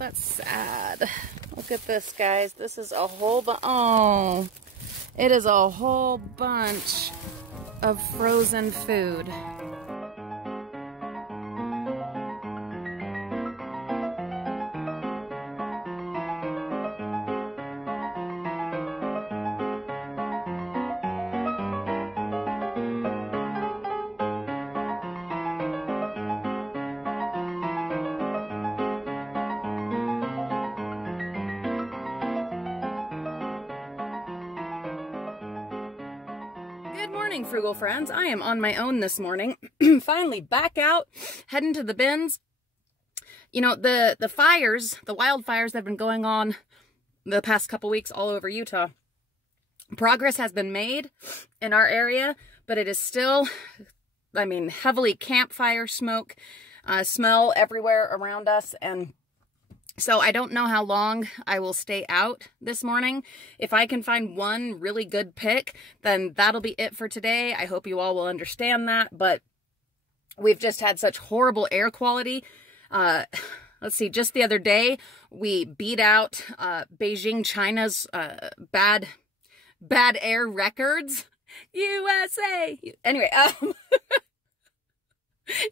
that's sad. Look at this, guys. This is a whole oh, it is a whole bunch of frozen food. Good morning, Frugal friends. I am on my own this morning. Finally back out, heading to the bins. You know, the fires, the wildfires that have been going on the past couple weeks all over Utah. Progress has been made in our area, but it is still, I mean, heavily campfire smoke, smell everywhere around us. And so I don't know how long I will stay out this morning. If I can find one really good pick, then that'll be it for today. I hope you all will understand that, but we've just had such horrible air quality. Let's see, just the other day, we beat out Beijing, China's bad air records. USA! Anyway,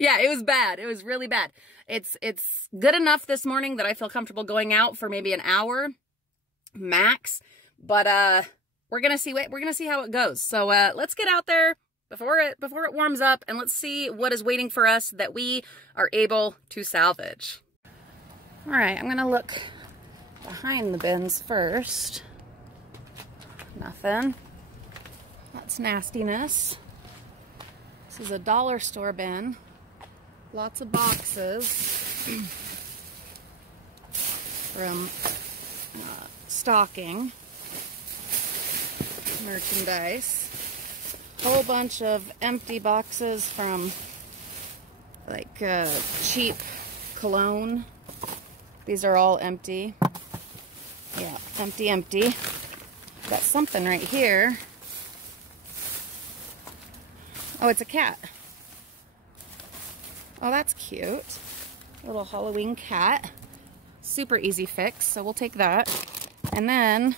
yeah, it was bad. It was really bad. It's good enough this morning that I feel comfortable going out for maybe an hour max, but we're gonna see how it goes. So let's get out there before it warms up, and let's see what is waiting for us that we are able to salvage. All right, I'm gonna look behind the bins first. Nothing. That's nastiness. This is a dollar store bin. Lots of boxes from stocking merchandise. Whole bunch of empty boxes from like cheap cologne. These are all empty. Yeah, empty. Got something right here. Oh, it's a cat. Oh, that's cute. A little Halloween cat. Super easy fix, so we'll take that. And then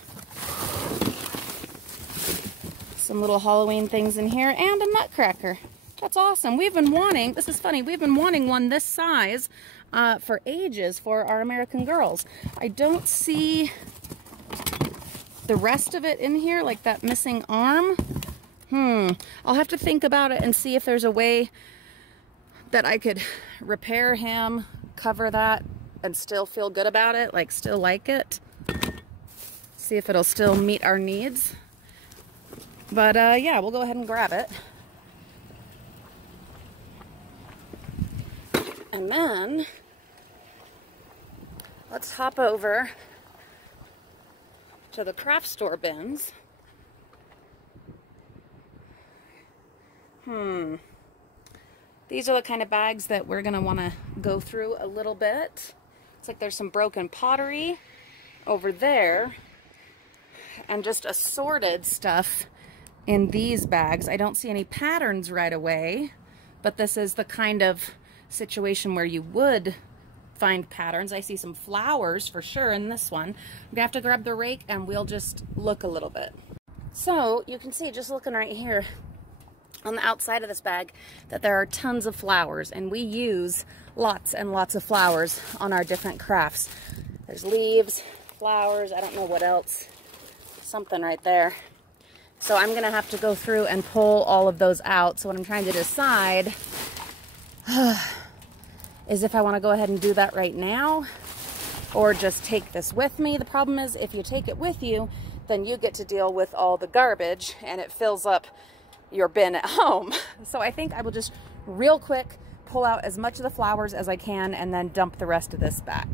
some little Halloween things in here and a nutcracker. That's awesome. We've been wanting, this is funny, we've been wanting one this size for ages for our American girls. I don't see the rest of it in here, like that missing arm. I'll have to think about it and see if there's a way that I could repair him, cover that, and still feel good about it, like still like it. See if it'll still meet our needs. But yeah, we'll go ahead and grab it. And then let's hop over to the craft store bins. These are the kind of bags that we're going to want to go through a little bit. It's like there's some broken pottery over there and just assorted stuff in these bags. I don't see any patterns right away, but this is the kind of situation where you would find patterns. I see some flowers for sure in this one. I'm going to have to grab the rake and we'll just look a little bit. So you can see just looking right here on the outside of this bag that there are tons of flowers, and we use lots and lots of flowers on our different crafts. There's leaves, flowers, I don't know what else, something right there. So I'm gonna have to go through and pull all of those out. So what I'm trying to decide is if I want to go ahead and do that right now or just take this with me. The problem is if you take it with you, then you get to deal with all the garbage and it fills up your bin at home. So I think I will just real quick pull out as much of the flowers as I can and then dump the rest of this back.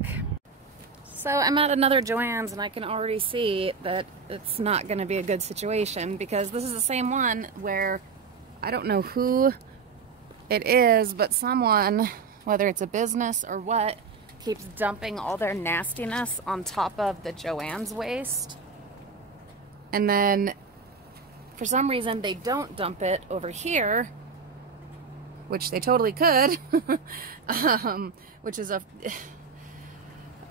So I'm at another Joann's and I can already see that it's not going to be a good situation because this is the same one where I don't know who it is, but someone, whether it's a business or what, keeps dumping all their nastiness on top of the Joann's waste. And then for some reason they don't dump it over here, which they totally could, which is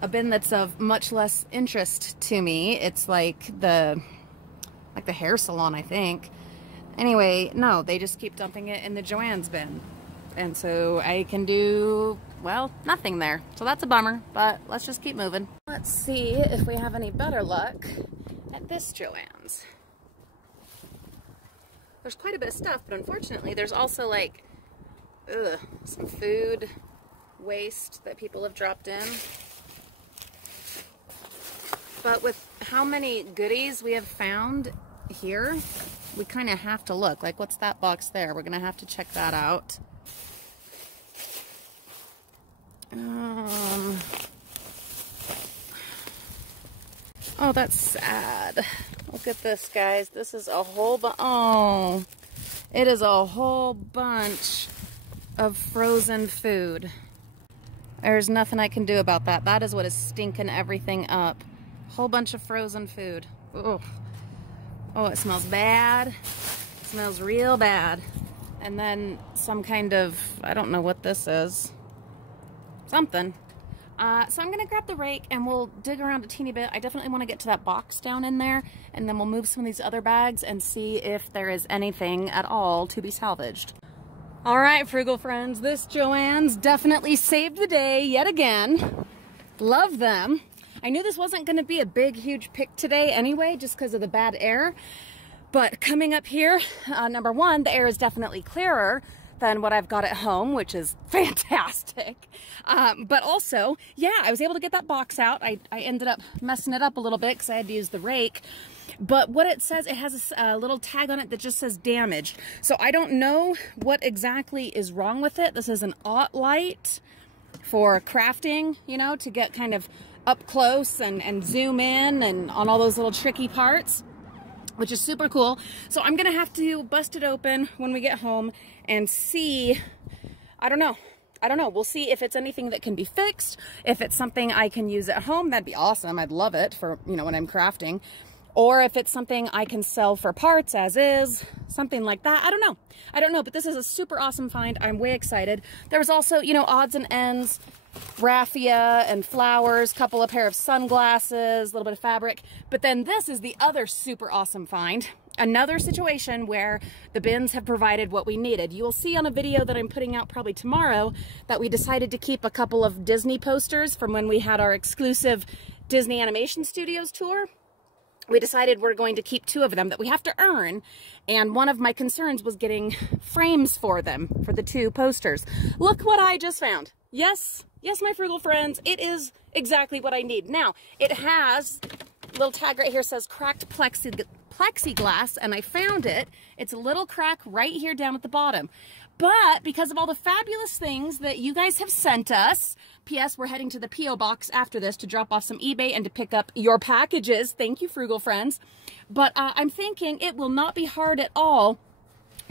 a bin that's of much less interest to me. It's like the hair salon, I think. Anyway, no, they just keep dumping it in the Joann's bin. And so I can do, well, nothing there. So that's a bummer, but let's just keep moving. Let's see if we have any better luck at this Joann's. There's quite a bit of stuff, but unfortunately there's also like, some food waste that people have dropped in. But with how many goodies we have found here, we kind of have to look. Like, what's that box there? We're gonna have to check that out. Oh, that's sad. Look at this, guys. This is a whole it is a whole bunch of frozen food. There's nothing I can do about that. That is what is stinking everything up. Whole bunch of frozen food. Oh, it smells bad. It smells real bad. And then some kind of, I don't know what this is. Something. So I'm gonna grab the rake and we'll dig around a teeny bit. I definitely want to get to that box down in there, and then we'll move some of these other bags and see if there is anything at all to be salvaged. All right, Frugal friends, this Joann's definitely saved the day yet again. Love them. I knew this wasn't going to be a big, huge pick today anyway, just because of the bad air. But coming up here, number one, the air is definitely clearer than what I've got at home, which is fantastic. But also, yeah, I was able to get that box out. I ended up messing it up a little bit because I had to use the rake. But what it says, it has a little tag on it that just says damaged. So I don't know what exactly is wrong with it. This is an aught light for crafting, you know, to get kind of up close and zoom in and on all those little tricky parts, which is super cool. So I'm gonna have to bust it open when we get home and see. I don't know. We'll see if it's anything that can be fixed. If it's something I can use at home, that'd be awesome. I'd love it for, you know, when I'm crafting. Or if it's something I can sell for parts as is, something like that. I don't know, but this is a super awesome find. I'm way excited. There was also, you know, odds and ends, raffia and flowers, couple of pair of sunglasses, a little bit of fabric. But then this is the other super awesome find. Another situation where the bins have provided what we needed. You will see on a video that I'm putting out probably tomorrow that we decided to keep a couple of Disney posters from when we had our exclusive Disney Animation Studios tour. We decided we're going to keep 2 of them that we have to earn, and one of my concerns was getting frames for them, for the 2 posters. Look what I just found. Yes, my Frugal friends, it is exactly what I need. Now, it has a little tag right here, says cracked plexiglass, and I found it. It's a little crack right here down at the bottom. But because of all the fabulous things that you guys have sent us, P.S. we're heading to the P.O. box after this to drop off some eBay and to pick up your packages. Thank you, Frugal friends. But I'm thinking it will not be hard at all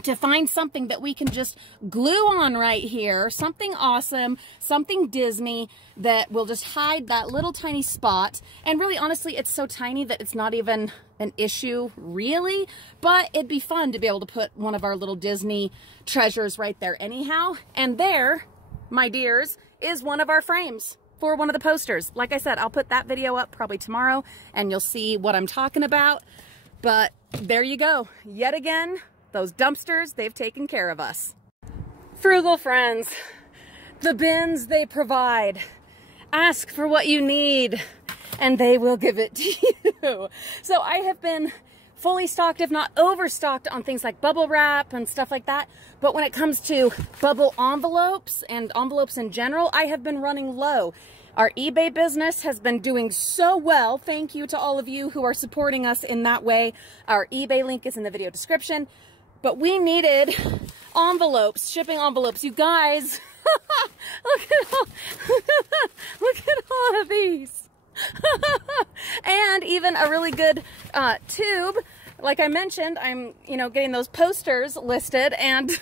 to find something that we can just glue on right here. Something awesome, something Disney that will just hide that little tiny spot. And really, honestly, it's so tiny that it's not even an issue, really. But it'd be fun to be able to put one of our little Disney treasures right there anyhow. And there, my dears, is one of our frames for one of the posters. Like I said, I'll put that video up probably tomorrow and you'll see what I'm talking about. But there you go. Yet again, those dumpsters, they've taken care of us. Frugal friends, the bins they provide. Ask for what you need and they will give it to you. So I have been fully stocked, if not overstocked, on things like bubble wrap and stuff like that. But when it comes to bubble envelopes and envelopes in general, I have been running low. Our eBay business has been doing so well. Thank you to all of you who are supporting us in that way. Our eBay link is in the video description. But we needed envelopes, shipping envelopes. You guys, look at all of these. And even a really good tube. Like I mentioned, I'm, getting those posters listed, and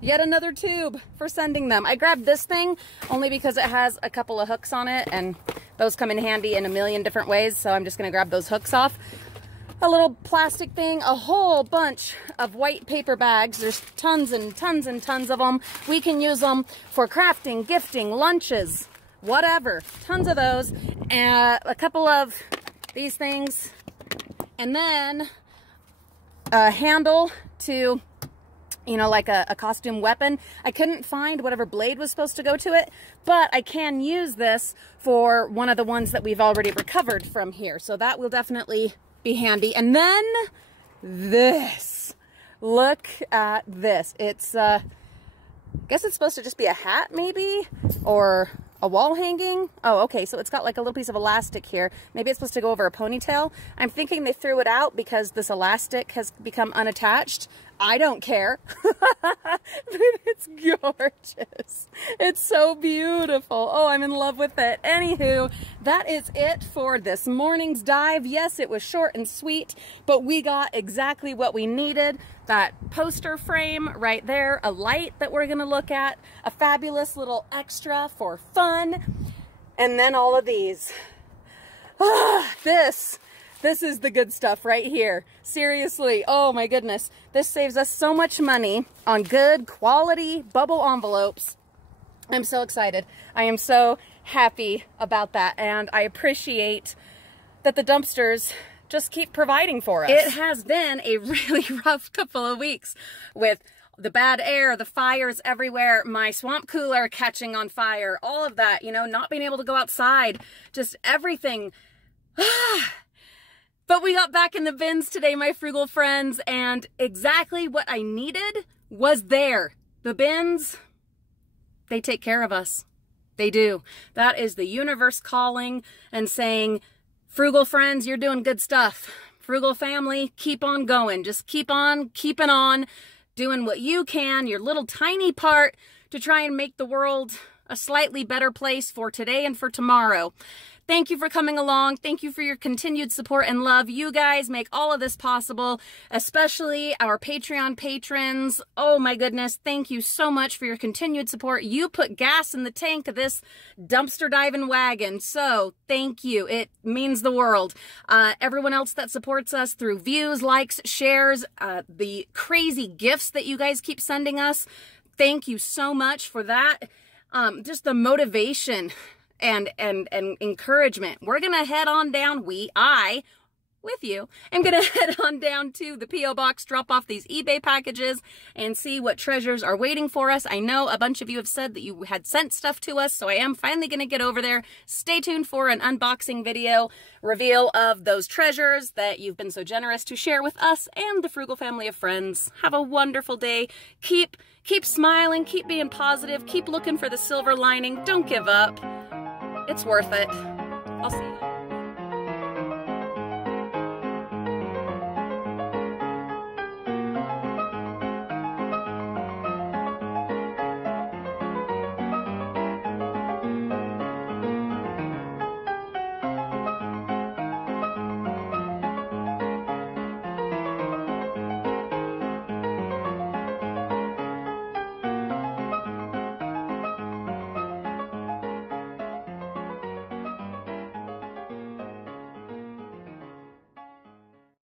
yet another tube for sending them. I grabbed this thing only because it has a couple of hooks on it, and those come in handy in a million different ways, so I'm just gonna grab those hooks off. A little plastic thing, a whole bunch of white paper bags. There's tons and tons and tons of them. We can use them for crafting, gifting, lunches, whatever. Tons of those. A couple of these things. And then a handle to, you know, like a costume weapon. I couldn't find whatever blade was supposed to go to it, but I can use this for one of the ones that we've already recovered from here. So that will definitely be handy. And then this. Look at this. It's, I guess it's supposed to just be a hat maybe, or a wall hanging. Oh, okay, so it's got like a little piece of elastic here. Maybe it's supposed to go over a ponytail. I'm thinking they threw it out because this elastic has become unattached. I don't care. But it's gorgeous. It's so beautiful. Oh, I'm in love with it. Anywho, that is it for this morning's dive. Yes, it was short and sweet, but we got exactly what we needed. That poster frame right there, a light that we're gonna look at, a fabulous little extra for fun, and then all of these. This is the good stuff right here. Seriously, oh my goodness. This saves us so much money on good quality bubble envelopes. I'm so excited. I am so happy about that, and I appreciate that the dumpsters just keep providing for us. It has been a really rough couple of weeks with the bad air, the fires everywhere, my swamp cooler catching on fire, all of that, you know, not being able to go outside, just everything. But we got back in the bins today, my frugal friends, and exactly what I needed was there. The bins, they take care of us. They do. That is the universe calling and saying, frugal friends, you're doing good stuff. Frugal family, keep on going. Just keep on keeping on, doing what you can, your little tiny part to try and make the world a slightly better place for today and for tomorrow. Thank you for coming along. Thank you for your continued support and love. You guys make all of this possible, especially our Patreon patrons. Oh my goodness. Thank you so much for your continued support. You put gas in the tank of this dumpster diving wagon. So thank you. It means the world. Everyone else that supports us through views, likes, shares, the crazy gifts that you guys keep sending us. Thank you so much for that. Just the motivation and encouragement. We're gonna head on down, I with you am gonna head on down to the P.O. box, drop off these eBay packages, and see what treasures are waiting for us. I know a bunch of you have said that you had sent stuff to us, so I am finally gonna get over there. Stay tuned for an unboxing video reveal of those treasures that you've been so generous to share with us and the Frugal Family of Friends. Have a wonderful day. Keep smiling, keep being positive, keep looking for the silver lining. Don't give up. It's worth it. I'll see you.